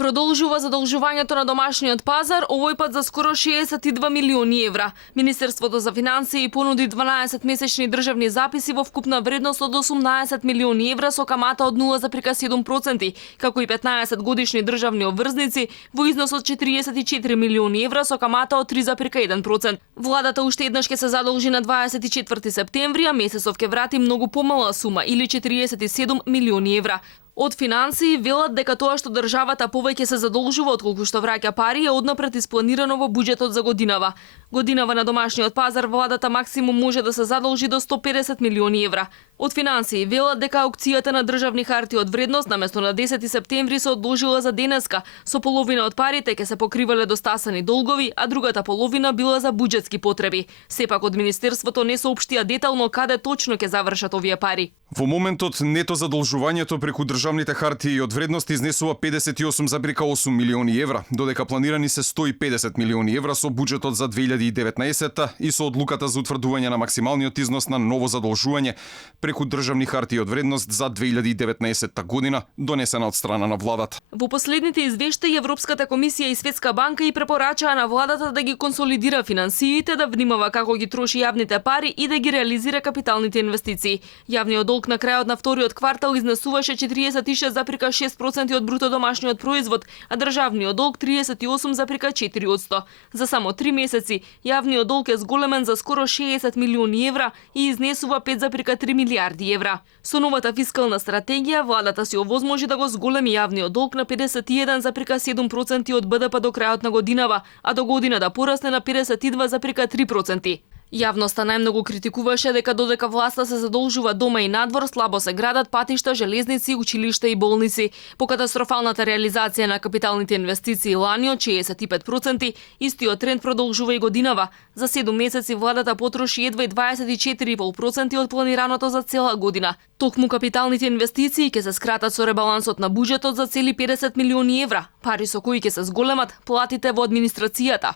Продолжува задолжувањето на домашниот пазар, овој пат за скоро 62 милиони евра. Министерството за финансии понуди 12 месечни државни записи во вкупна вредност од 18 милиони евра со камата од 0,7%, како и 15 годишни државни обврзници во износ од 44 милиони евра со камата од 3,1%. Владата уште еднаш ќе се задолжи на 24 септември, а месецов ќе врати многу помала сума или 47 милиони евра. Од финансии велат дека тоа што државата повеќе се задолжува отколку што враќа пари е однапред испланирано во буџетот за годинава. Годинава на домашниот пазар владата максимум може да се задолжи до 150 милиони евра. Од финансии велат дека аукцијата на државни харти од вредност наместо на 10 септември се одложила за денеска, со половина од парите ќе се покривале достасани долгови, а другата половина била за буџетски потреби. Сепак од министерството не соопштија детално каде точно ќе завршат овие пари. Во моментот нето задолжувањето преку државните хартии од вредност изнесува 58,8 милиони евра, додека планирани се 150 милиони евра со буџетот за 2019 и со одлуката за утврдување на максималниот износ на ново задолжување преку државни хартии од вредност за 2019 година, донесена од страна на владата. Во последните извештаи Европската комисија и Светска банка и препорачаа на владата да ги консолидира финансиите, да внимава како ги троши јавните пари и да ги реализира капиталните инвестиции. Јавниот долг на крајот на вториот квартал изнесуваше 46,6% од бруто домашниот производ, а државниот долг 38,4%. За само 3 месеци јавниот долг е зголемен за скоро 60 милиони евра и изнесува 5,3 милиарди евра. Со новата фискална стратегија владата си овозможи да го зголеми јавниот долг на 51,7% од БДП до крајот на годинава, а до година да порасне на 52,3%. Јавноста најмногу критикуваше дека додека власта се задолжува дома и надвор, слабо се градат патишта, железници, училишта и болници. По катастрофалната реализација на капиталните инвестиции лани од 65%, истиот тренд продолжува и годинава. За 7 месеци владата потроши едва 24,5% од планираното за цела година. Токму капиталните инвестиции ќе се скратат со ребалансот на буџетот за цели 50 милиони евра, пари со кои ќе се зголемат платите во администрацијата.